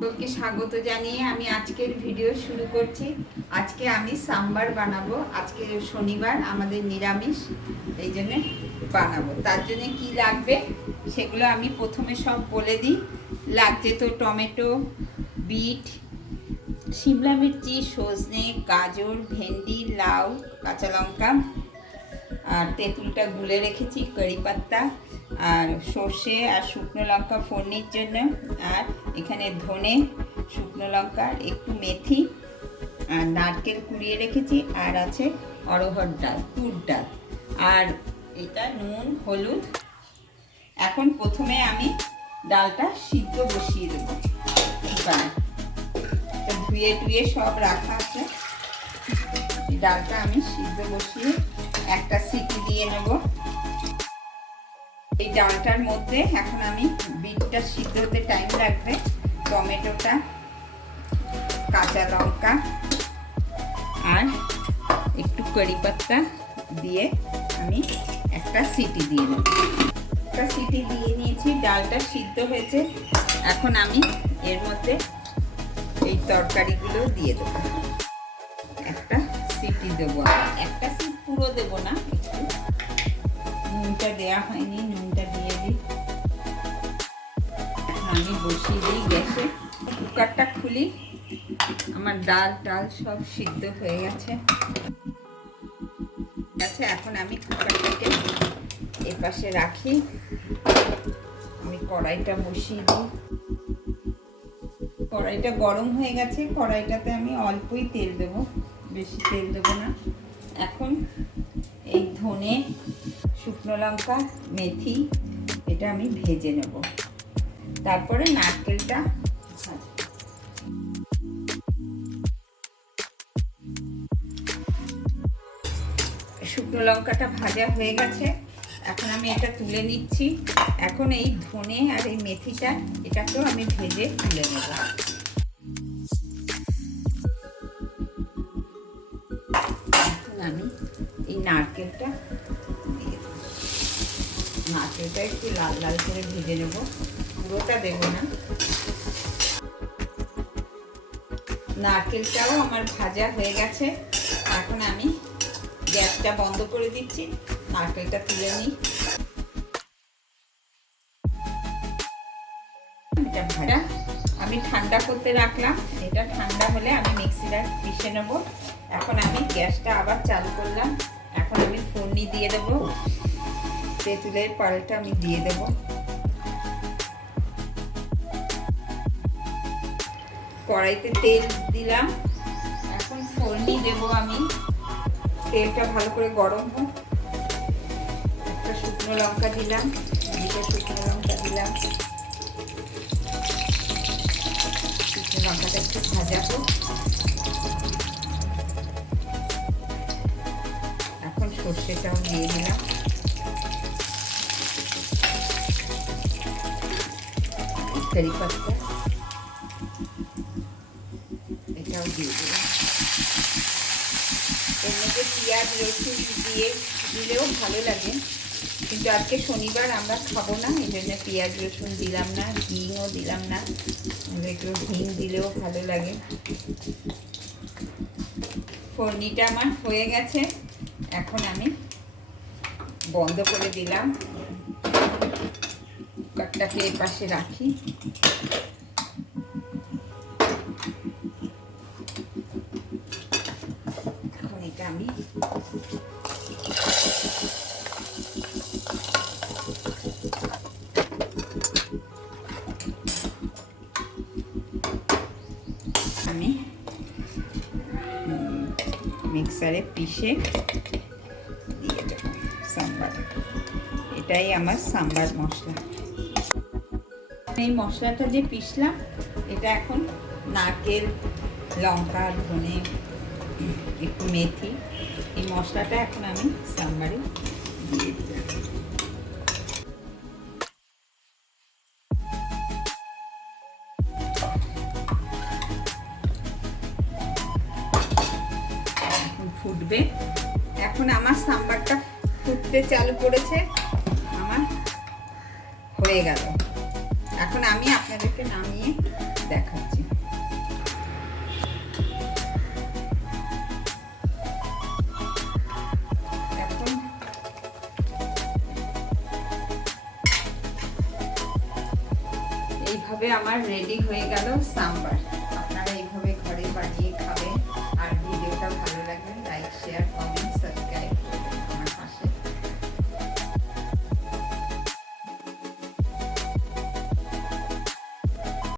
সকলকে স্বাগত জানিয়ে আমি আজকের ভিডিও শুরু করছি। আজকে আমি সাম্বার বানাবো। আজকে শনিবার, আমাদের নিরামিষ, এই জন্য বানাবো। তার জন্য কি লাগবে সেগুলো আমি প্রথমে সব বলে দিই। লাগছে তো টমেটো, বিট, শিমলা মির্চি, সজনে, গাজর, ভেন্ডি, লাউ, কাঁচা লঙ্কা, আর তেঁতুলটা গুলে রেখেছি, কারি পাতা, আর সর্ষে আর শুকনো লঙ্কা ফোড়নির জন্য, আর এখানে ধনে, শুকনো লঙ্কা, একটু মেথি, আর নারকেল কুড়িয়ে রেখেছি, আর আছে অড়হর ডাল, তুর ডাল, আর এটা নুন, হলুদ। এখন প্রথমে আমি ডালটা সিদ্ধ বসিয়ে দেবো। ধুয়ে টুয়ে সব রাখা আছে। ডালটা আমি সিদ্ধ বসিয়ে একটা সিটি দিয়ে নেব। এই ডালটার মধ্যে এখন আমি বিটটা সিদ্ধ হতে টাইম লাগবে। টমেটোটা, কাঁচা লঙ্কা আর একটু কারি পাতা দিয়ে আমি একটা সিটি দিয়ে নেব। একটা সিটি দিয়ে নিয়েছি, ডালটা সিদ্ধ হয়েছে। এখন আমি এর মধ্যে এই তরকারিগুলো দিয়ে দেবো। একটা সিটি দেবো, একটা সিট পুরো দেবো না, একটু নুনটা দেওয়া হয়নি, নুনটা দিয়ে দিই। আমি বসিয়ে দিই গ্যাসে। কুকারটা খুলি। আমার ডাল সব সিদ্ধ হয়ে গেছে। এখন আমি কুকারটাকে এপাশে রাখি। আমি কড়াইটা বসিয়ে দিই। কড়াইটা গরম হয়ে গেছে। কড়াইটাতে আমি অল্পই তেল দেবো, বেশি তেল দেবো না। এখন এই ধনে, শুকনো লঙ্কা, মেথি, এটা আমি ভেজে নেব। তারপরে নারকেলটা, শুকনো লঙ্কাটা ভাজা হয়ে গেছে। এখন আমি এটা তুলে নিচ্ছি। এখন এই ধনে আর এই মেথিটা, এটাকেও আমি ভেজে তুলে নেব। এখন আমি এই নারকেলটা দিয়ে দেব। নারকেলটা একটু লাল লাল করে ভেজে নেব, পুরোটা দেব না। নারকেলটাও আমার ভাজা হয়ে গেছে। এখন আমি গ্যাসটা বন্ধ করে দিচ্ছি, নারকেলটা তুলে নিই। এটা ভাজা আমি ঠান্ডা করতে রাখলাম। এটা ঠান্ডা হলে আমি মিক্সিটা পিষে নেব। এখন আমি গ্যাসটা আবার চালু করলাম। এখন আমি ফোড়নি দিয়ে দেবো। তেঁতুলের পালটা আমি দিয়ে দেবো। কড়াইতে তেল দিলাম। এখন ফোড়নি দেবো আমি। তেলটা ভালো করে গরম হোক। একটা শুকনো লঙ্কা দিলাম, দুটো শুকনো লঙ্কা দিলাম। শুকনো লঙ্কাটা একটু ভাজা হোক। এখন সর্ষেটাও দিয়ে দিলাম। কারি পাতা এটাও দিয়ে দিলাম। এর মধ্যে পেঁয়াজ রসুন দিলেও ভালো লাগে, কিন্তু আজকে শনিবার আমরা খাবো না, এই জন্য পেঁয়াজ রসুন দিলাম না, হিংও দিলাম না। একটু হিং দিলেও ভালো লাগে। ফোড়নিটা আমার হয়ে গেছে। এখন আমি বন্ধ করে দিলাম। কুকারটাকে এর পাশে রাখি। এখন এটা আমি মিক্সারে পিষে দিয়ে দেবো সাম্বার। এটাই আমার সাম্বার মশলা। এই মশলাটা যে পিষলাম, এটা এখন নারকেল, লঙ্কা, ধনে, একটু মেথি, এই মশলাটা এখন আমি সাম্বারে দিয়ে দিলাম। এখন ফুটবে। এখন আমার সাম্বারটা ফুটতে ফুটতে চালু করেছে, আমার হয়ে গেল। এখন আমি আপনাদেরকে নামিয়ে দেখাচ্ছি। এখন এইভাবে আমার রেডি হয়ে গেল সাম্বার।